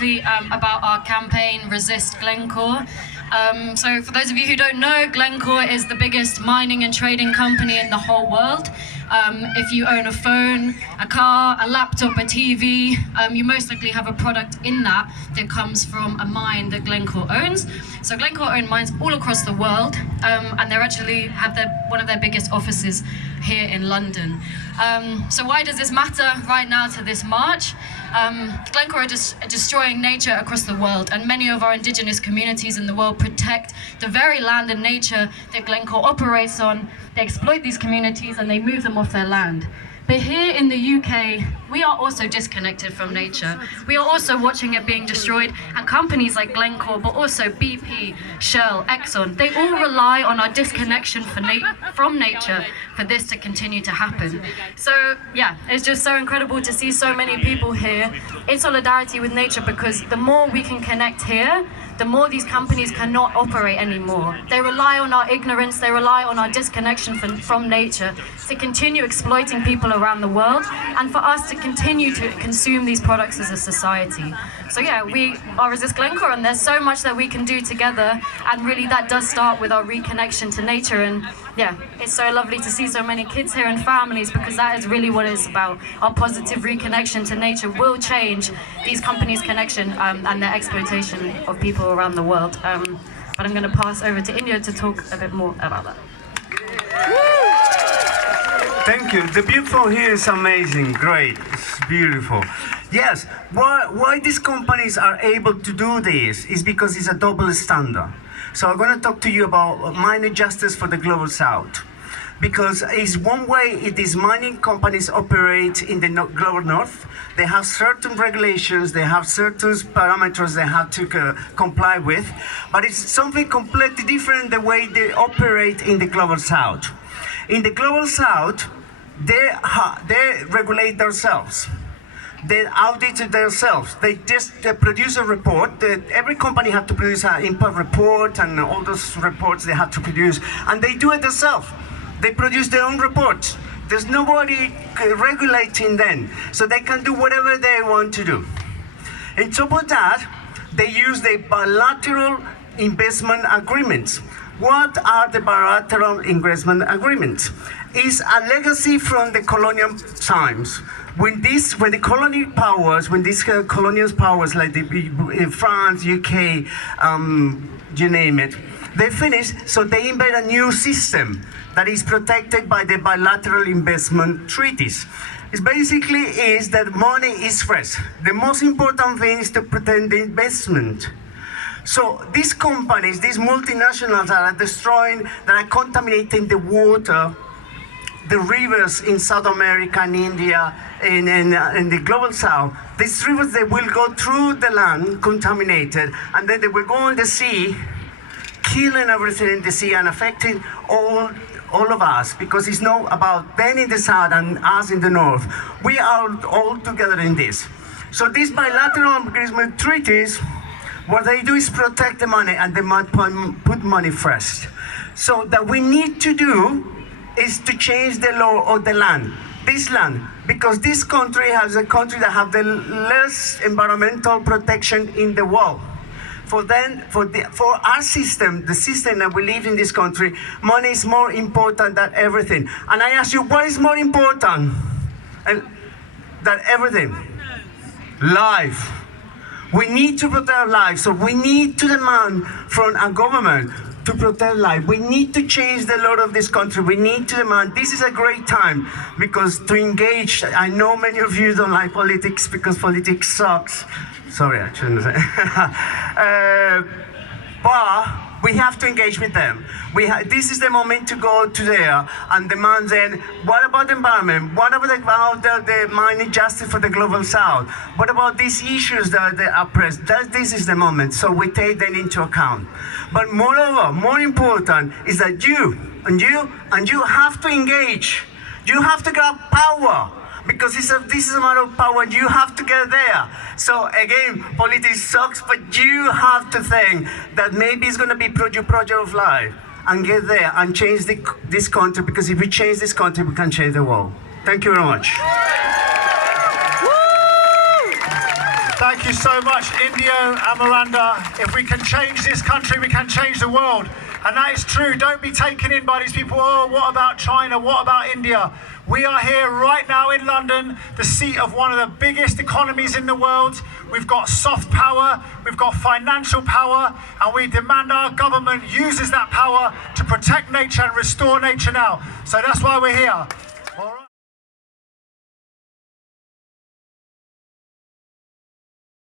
basically about our campaign, Resist Glencore. So for those of you who don't know, Glencore is the biggest mining and trading company in the whole world. If you own a phone, a car, a laptop, a TV, you most likely have a product in that comes from a mine that Glencore owns. So Glencore own mines all across the world, and they actually have one of their biggest offices here in London. So why does this matter right now to this march? Glencore are destroying nature across the world, and many of our indigenous communities in the world protect the very land and nature that Glencore operates on. They exploit these communities and they move them off their land. But here in the UK, we are also disconnected from nature. We are also watching it being destroyed, and companies like Glencore, but also BP, Shell, Exxon, they all rely on our disconnection from nature for this to continue to happen. So yeah, it's just so incredible to see so many people here in solidarity with nature, because the more we can connect here, the more these companies cannot operate anymore. They rely on our ignorance, they rely on our disconnection from nature to continue exploiting people around the world, and for us to continue to consume these products as a society. So yeah, we are Resist Glencore, and there's so much that we can do together, and really that does start with our reconnection to nature. And yeah, it's so lovely to see so many kids here and families, because that is really what it's about. Our positive reconnection to nature will change these companies' connection and their exploitation of people around the world. But I'm going to pass over to India to talk a bit more about that. Thank you. The beautiful here is amazing. Great. It's beautiful. Yes. Why these companies are able to do this is because it's a double standard. So I'm going to talk to you about mining justice for the Global South. Because it's one way these mining companies operate in the Global North. They have certain regulations, they have certain parameters they have to comply with, but it's something completely different the way they operate in the Global South. In the Global South, they regulate themselves. They audit themselves. They produce a report. Every company has to produce an impact report, and all those reports they have to produce, and they do it themselves. They produce their own reports. There's nobody regulating them, so they can do whatever they want to do. On top of that, they use the bilateral investment agreements. What are the bilateral investment agreements? It's a legacy from the colonial times. When the colonial powers, when these colonial powers like France, UK, you name it, they finish, so they invent a new system that is protected by the bilateral investment treaties. It basically is that money is fresh. The most important thing is to protect the investment. So these companies, these multinationals that are destroying, that are contaminating the water, the rivers in South America and India, in the Global South, these rivers, they will go through the land contaminated, and then they will go in the sea, killing everything in the sea and affecting all of us, because it's not about them in the south and us in the north. We are all together in this. So these bilateral agreement treaties, what they do is protect the money, and they might put money first. So that we need to do is to change the law of the land, this land, because this country has a country that have the less environmental protection in the world. For our system, the system that we live in this country, money is more important than everything. And I ask you, what is more important than everything? Life. We need to protect life, so we need to demand from our government to protect life. We need to change the law of this country. We need to demand. This is a great time because to engage. I know many of you don't like politics because politics sucks. Sorry, I shouldn't say. But we have to engage with them. This is the moment to go to there and demand then, what about the environment? What about the mining justice for the Global South? What about these issues that they are pressed? This is the moment, so we take them into account. But moreover, more important is that you have to engage. You have to grab power. Because this is a matter of power, you have to get there. So again, politics sucks, but you have to think that maybe it's going to be your project of life and get there and change this country, because if we change this country, we can change the world. Thank you very much. Thank you so much, Indio and Miranda. If we can change this country, we can change the world. And that is true. Don't be taken in by these people. Oh, what about China? What about India? We are here right now in London, the seat of one of the biggest economies in the world. We've got soft power, we've got financial power, and we demand our government uses that power to protect nature and restore nature now. So that's why we're here.